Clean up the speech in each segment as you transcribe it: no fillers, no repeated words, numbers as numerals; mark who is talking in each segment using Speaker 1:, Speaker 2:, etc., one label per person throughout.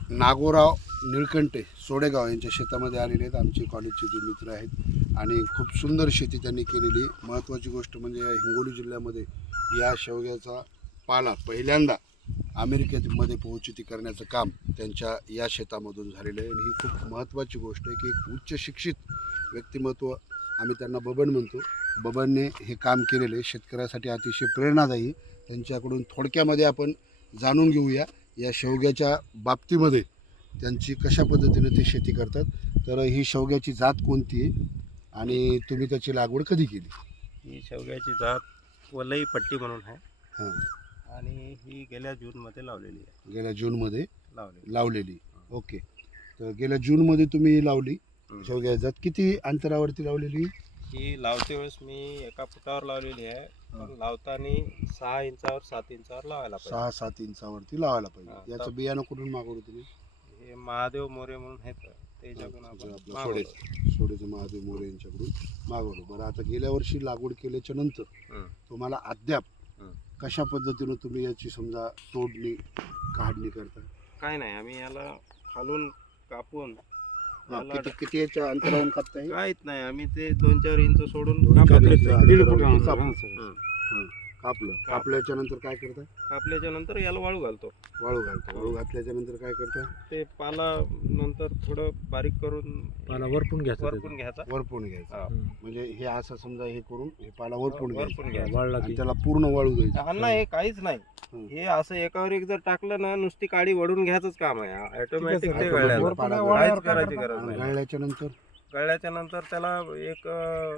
Speaker 1: नागोराव निळकंठे सोडेगाव यांच्या शेतामध्ये आलेले आहेत. आमचे कॉलेजचे जे मित्र आहेत आणि खूप सुंदर शेती त्यांनी केलेली. महत्त्वाची गोष्ट म्हणजे या हिंगोली जिल्ह्यामध्ये या शेवग्याचा पाला पहिल्यांदा अमेरिकेमध्ये पोहोचती करण्याचं काम त्यांच्या या शेतामधून झालेलं आहे. आणि ही खूप महत्त्वाची गोष्ट आहे की एक उच्च शिक्षित व्यक्तिमत्व, आम्ही त्यांना बबन म्हणतो, बबनने हे काम केलेलं आहे. शेतकऱ्यासाठी अतिशय प्रेरणादायी. त्यांच्याकडून थोडक्यामध्ये आपण जाणून घेऊया या शेवग्याच्या बाबतीमध्ये त्यांची कशा पद्धतीने ते शेती करतात. तर ही शेवग्याची जात कोणती आहे आणि तुम्ही त्याची लागवड कधी केली?
Speaker 2: ही शेवग्याची जात वलई पट्टी म्हणून आहे
Speaker 1: हां,
Speaker 2: आणि ही गेल्या जूनमध्ये लावलेली आहे.
Speaker 1: गेल्या जूनमध्ये
Speaker 2: लावलेली
Speaker 1: लावलेली. ओके, तर गेल्या जूनमध्ये तुम्ही ही लावली शेवग्याची जात. किती अंतरावरती लावलेली?
Speaker 2: ही लावते वेळेस मी एका फुटावर लावलेली आहे, पण लावताना 6 इंचावर 7 इंचावर लावायला पाहिजे.
Speaker 1: 6-7 इंचावरती लावायला
Speaker 2: हां,
Speaker 1: पाहिजे. याचं बियाणं कुठून मागवलं तुम्ही?
Speaker 2: हे महादेव मोरे म्हणून आहेत, त्याच्याकडून आपण
Speaker 1: आपलं
Speaker 2: मागवलं.
Speaker 1: सोडेचं महादेव मोरे यांच्याकडून मागवलं. बरं, आता गेल्या वर्षी लागवड केल्याच्या नंतर
Speaker 2: हं.
Speaker 1: तुम्हाला अद्याप
Speaker 2: हं.
Speaker 1: कशा पद्धतीनं तुम्ही याची समजा तोडणी काढणी करता?
Speaker 2: काय नाही, आम्ही याला खालून कापून याला
Speaker 1: किती याच्या अंतरावरून कापता येईल?
Speaker 2: काहीच नाही, आम्ही ते 2-4 इंच सोडून
Speaker 1: 2-4
Speaker 2: कापलं.
Speaker 1: इंच अंतरावरून
Speaker 2: हं.
Speaker 1: कापलं. हं. कापल्याच्या नंतर काय करता?
Speaker 2: कापल्याच्या नंतर याला वाळू घालतो.
Speaker 1: वाळू घालता. वाळू घातल्याच्या नंतर काय करता?
Speaker 2: ते पाला नंतर थोडं बारीक करून
Speaker 3: पाला वरपून घ्यायचा
Speaker 2: वरपून घ्यायचा.
Speaker 1: वरपून घ्यायचं.
Speaker 2: हा.
Speaker 1: म्हणजे हे असं समजा हे करून हे पाला वरपून
Speaker 2: वरपून
Speaker 1: घ्यायचं
Speaker 2: घ्यायचं.
Speaker 3: वाळला
Speaker 1: आणि
Speaker 3: की
Speaker 1: त्याला पूर्ण वाळू द्यायचं.
Speaker 2: अन्न हे काहीच नाही,
Speaker 1: हं.
Speaker 2: हे असं एकावर एक जर टाकलं ना, नुसती काडी वडून घ्यायचंच काम आहे. ऑटोमॅटिक ते
Speaker 1: automatic
Speaker 2: गळल्याला
Speaker 1: पाला
Speaker 2: काहीच करायची गरज
Speaker 1: आणि
Speaker 2: नाही.
Speaker 1: गळल्याच्या नंतर
Speaker 2: गळल्याच्या नंतर त्याला एक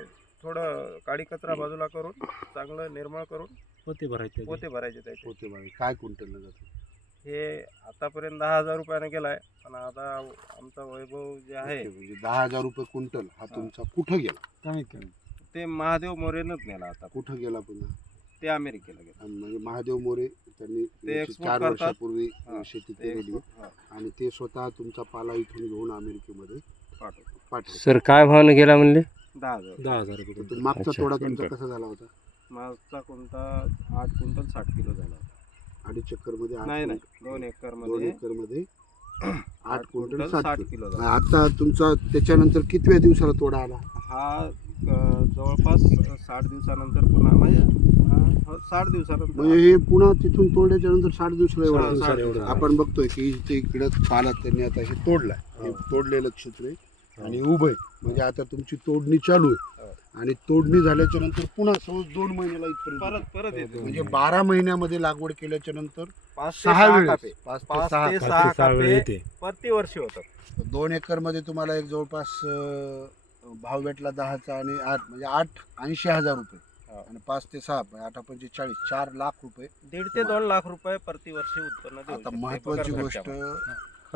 Speaker 2: थोडं काडी कचरा बाजूला करून चांगलं निर्मळ करून
Speaker 3: पोते भरायचे
Speaker 2: पोते भरायचे त्याचे.
Speaker 1: होते बाई काय क्विंटलला जातं?
Speaker 2: हे आतापर्यंत 10,000 रुपयाने गेलाय, पण आता आमचा वैभव जे आहे
Speaker 1: ओके, म्हणजे 10,000 रुपये क्विंटल हा तुमचा कुठं गेला?
Speaker 3: कमीत कमी
Speaker 2: ते महादेव मोरेनच नेला. आता
Speaker 1: कुठं गेला पुन्हा?
Speaker 2: ते अमेरिकेला गेला.
Speaker 1: आणि म्हणजे महादेव मोरे त्यांनी
Speaker 2: ते
Speaker 1: याची
Speaker 2: export
Speaker 1: 4
Speaker 2: करतात.
Speaker 1: वर्षापूर्वी
Speaker 2: हा,
Speaker 1: शेती
Speaker 2: ते
Speaker 1: केलेली
Speaker 2: हा,
Speaker 1: आणि ते स्वतः तुमचा पाला इथून घेऊन अमेरिकेमध्ये
Speaker 2: पाठवतो.
Speaker 1: पाठवले.
Speaker 4: सर काय भावाने गेला म्हणले?
Speaker 2: 10,000.
Speaker 3: 10,000 रुपये
Speaker 1: तर मागचा
Speaker 4: अच्छा.
Speaker 1: तोडा तुमचा कसा झाला होता?
Speaker 2: मागचा कोणता 8 क्विंटल 60 किलो झाला.
Speaker 1: 2.5 चक्करमध्ये
Speaker 2: नाही नाही, 2 एकर
Speaker 1: 2
Speaker 2: मध्ये
Speaker 1: एकरमध्ये 8 क्विंटल
Speaker 2: क्विंटल
Speaker 1: 60
Speaker 2: 60
Speaker 1: किलो.
Speaker 2: किलो झाला.
Speaker 1: आता तुमचा त्याच्यानंतर कितव्या दिवसाला तोडा आला?
Speaker 2: हा जवळपास 60 दिवसानंतर पुन्हा म्हणजे 60 दिवसानंतर
Speaker 1: म्हणजे हे पुन्हा तिथून तोडल्याच्या नंतर 60 दिवसाला एवढा
Speaker 2: 60
Speaker 1: दिवसाला
Speaker 3: एवढं.
Speaker 1: आपण बघतोय की इथे इकडं पाला त्यांनी आता हे तोडलाय. हे तोडलेलं क्षेत्र आहे आणि उभं आहे. म्हणजे आता तुमची तोडणी चालू आहे आणि तोडणी झाल्याच्या नंतर पुन्हा सहज 2 महिन्याला इथपर्यंत
Speaker 2: परत परत येते.
Speaker 1: म्हणजे 12 महिन्यामध्ये लागवड केल्याच्या नंतर
Speaker 2: 5 ते
Speaker 1: 6
Speaker 2: 6
Speaker 1: वेळेस
Speaker 2: कापे
Speaker 1: 5 ते
Speaker 2: 5
Speaker 1: 6
Speaker 2: ते
Speaker 1: कापे.
Speaker 2: 6
Speaker 3: सहा वेळ
Speaker 2: कापे
Speaker 3: येते.
Speaker 2: प्रतिवर्षी होतात.
Speaker 1: 2 एकरमध्ये तुम्हाला एक जवळपास भाव भेटला 10चा आणि 8 म्हणजे 80,000 रुपये
Speaker 2: हा.
Speaker 1: आणि 5 ते 6 8 पंचे 40 4 लाख रुपये.
Speaker 2: 1.5 ते 2 लाख रुपये प्रतिवर्षी उत्पन्न देऊ
Speaker 1: आता
Speaker 2: शकते
Speaker 1: महत्वाची
Speaker 2: पगार
Speaker 1: गोष्ट
Speaker 2: खर्चामध्ये.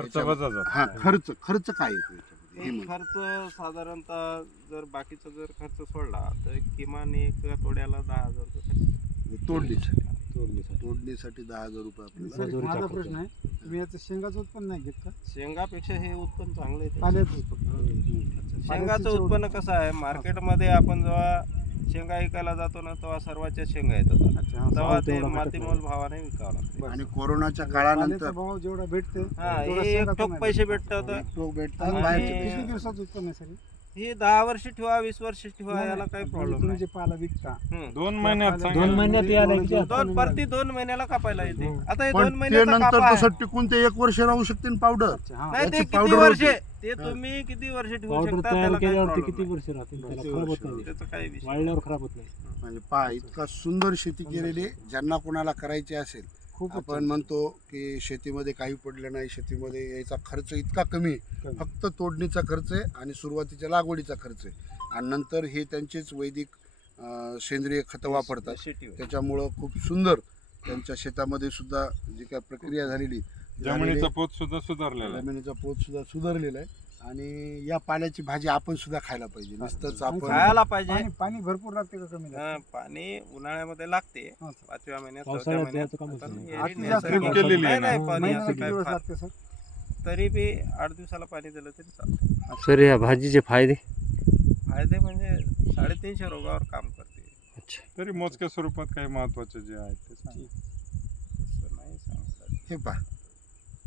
Speaker 1: हा खर्च काय येतो याच्यामध्ये? हे
Speaker 2: एक खर्च साधारणतः जर बाकीचा जर खर्च सोडला तर किमान एक तोड्याला 10,000 रुपये खर्च.
Speaker 1: म्हणजे तोडणीसाठी
Speaker 3: तोडणीसाठी.
Speaker 1: तोडणीसाठी 10,000 रुपये आपल्याला.
Speaker 3: सर,
Speaker 5: माझा
Speaker 3: टाकतो.
Speaker 5: प्रश्न आहे, तुम्ही याचं शेंगाचं उत्पन्न नाही घेत का?
Speaker 2: शेंगापेक्षा हे उत्पन्न चांगलं आहे.
Speaker 5: पाल्याचं उत्पन्न.
Speaker 2: शेंगाचं
Speaker 5: पाल्याचं
Speaker 2: उत्पन्न कसं आहे, मार्केटमध्ये आपण जेव्हा शेंगा विकायला जातो ना, तेव्हा सर्वांच्या शेंगा येतात.
Speaker 5: अच्छा, हा,
Speaker 2: तेव्हा ते
Speaker 3: तेवढा घटक
Speaker 2: मातीमोल भावाने विकावं लागते.
Speaker 1: आणि कोरोनाच्या
Speaker 5: पाल्याचा
Speaker 1: काळानंतर
Speaker 5: भाव जेवढा भेटते
Speaker 2: हा,
Speaker 5: तेवढा
Speaker 2: हे एक
Speaker 5: शेंगाचा
Speaker 2: ठोक
Speaker 5: नाही
Speaker 2: पैसे
Speaker 5: भेटत.
Speaker 2: भेटतात.
Speaker 1: टोक भेटतात
Speaker 2: आणि-
Speaker 1: बाहेरचे
Speaker 5: किती
Speaker 1: पैसे.
Speaker 5: दिवसाचं उत्पन्न आहे सर हे?
Speaker 2: हे 10 वर्ष ठेवा, 20 वर्ष ठेवा,
Speaker 5: नाही,
Speaker 2: याला काही
Speaker 5: म्हणजे
Speaker 2: प्रॉब्लेम
Speaker 5: तुम्ही
Speaker 2: नाही.
Speaker 5: जे पाला विकता
Speaker 2: 2
Speaker 5: महिन्यात
Speaker 3: 2 महिन्यात यायला किती?
Speaker 2: प्रति 2 महिन्याला कापायला येते.
Speaker 5: हो.
Speaker 2: आता हे
Speaker 1: पण
Speaker 2: 2
Speaker 1: ते
Speaker 2: महिन्याचा
Speaker 1: नंतर
Speaker 2: कापा
Speaker 1: तसं
Speaker 2: आहे.
Speaker 1: टिकून ते 1 वर्ष राहू शकते ना पावडर.
Speaker 5: अच्छा, हा.
Speaker 2: नाही, ते
Speaker 1: याची
Speaker 2: किती
Speaker 1: powder
Speaker 2: वर्ष
Speaker 1: होते.
Speaker 2: ते तुम्ही किती वर्ष ठेवू
Speaker 3: पावडर
Speaker 2: शकता,
Speaker 3: तयार
Speaker 2: त्याला काही
Speaker 3: केल्यावरती
Speaker 2: problem
Speaker 3: किती
Speaker 2: नाही.
Speaker 3: वर्ष राहतील? त्याला
Speaker 1: किती
Speaker 3: खराब
Speaker 1: वर्ष
Speaker 3: होत नाही.
Speaker 2: त्याचं काही विषय
Speaker 3: वाळल्यावर खराब होत नाही.
Speaker 1: म्हणजे पहा, इतका सुंदर शेती केलेली. ज्यांना कोणाला करायची असेल,
Speaker 5: खूपच
Speaker 1: आपण म्हणतो की शेतीमध्ये काही पडलं नाही, शेतीमध्ये याचा खर्च इतका कमी आहे.
Speaker 5: कमी.
Speaker 1: फक्त तोडणीचा खर्च आहे आणि सुरुवातीच्या लागवडीचा खर्च आहे आणि नंतर हे त्यांचेच वैदिक सेंद्रिय खतं वापरतात.
Speaker 2: शेती होय.
Speaker 1: त्याच्यामुळं खूप सुंदर त्यांच्या शेतामध्ये सुद्धा जी काय प्रक्रिया झालेली
Speaker 6: जमिनीचा पोत सुद्धा सुधारलेला आहे.
Speaker 1: जमिनीचा पोत सुद्धा सुधारलेला आहे आणि या पाल्याची भाजी आपण सुद्धा खायला पाहिजे. नुसतंच आपण
Speaker 2: खायला पाहिजे.
Speaker 5: पाणी भरपूर लागते का कमी लागते?
Speaker 2: पाणी उन्हाळ्यामध्ये लागते,
Speaker 5: हा, सर.
Speaker 2: 5व्या महिन्यात
Speaker 3: पावसाळ्यात
Speaker 2: 4थ्या महिन्यात.
Speaker 3: द्यायचं कामच
Speaker 2: आता
Speaker 3: नाही.
Speaker 2: एरी
Speaker 5: आता
Speaker 2: नैसर्गिक
Speaker 5: जास्त
Speaker 6: केलेली
Speaker 2: नाही,
Speaker 6: आहे
Speaker 2: नाही,
Speaker 6: ना.
Speaker 2: पाणी
Speaker 5: महिन्याला
Speaker 2: असं
Speaker 5: किती
Speaker 2: काय
Speaker 5: दिवस
Speaker 2: फार-
Speaker 5: लागते सर?
Speaker 2: तरी बी 8 दिवसाला पाणी दिलं तरी चालतं.
Speaker 4: सर या भाजीचे फायदे?
Speaker 2: फायदे म्हणजे 350 रोगावर काम करते.
Speaker 4: अच्छा.
Speaker 6: तरी मोजक्या स्वरूपात काही महत्वाचे जे आहेत ते सांग.
Speaker 2: तसं नाही सांगता येत.
Speaker 1: हे पहा,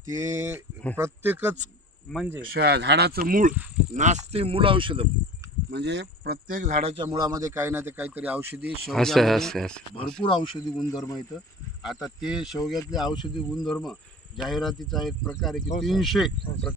Speaker 1: ते प्रत्येकच
Speaker 5: म्हणजे
Speaker 1: झाडाचं मूळ नाचते मूळ औषधं, म्हणजे प्रत्येक झाडाच्या मुळामध्ये काही ना ते काहीतरी औषधी
Speaker 4: असं आहे,
Speaker 1: शेवग्यामध्ये
Speaker 4: असं आहे, असं आहे.
Speaker 1: भरपूर औषधी गुणधर्म येतं. आता ते शेवग्यातले औषधी गुणधर्म जाहिरातीचा एक प्रकार आहे की
Speaker 5: हो, सर.
Speaker 1: 300